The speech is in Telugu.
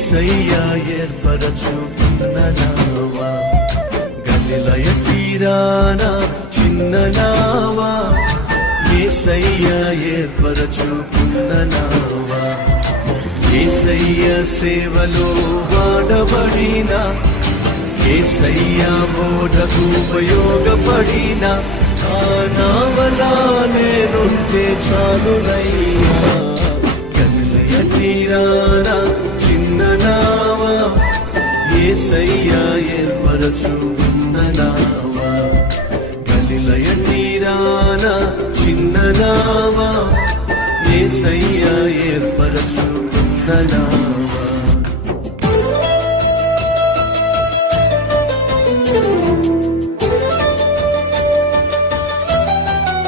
యేసయ్యా ఏర్పరచుకున్న నావా, గలిలయ తీరాన చిన్న నావా, యేసయ్యా ఏర్పరచుకున్న నావా, యేసయ్య సేవలో వాడబడిన, యేసయ్యా బోధకు ఉపయోగపడిన ఆ నావలా నేనుంటే చాలునయ్యా. గలిలయ తీరాన చిన్న నావా, యేసయ్యా ఏర్పరచుకున్న నావా, గలిలయ తీరాన చిన్న నావా, యేసయ్యా ఏర్పరచుకున్న నావా.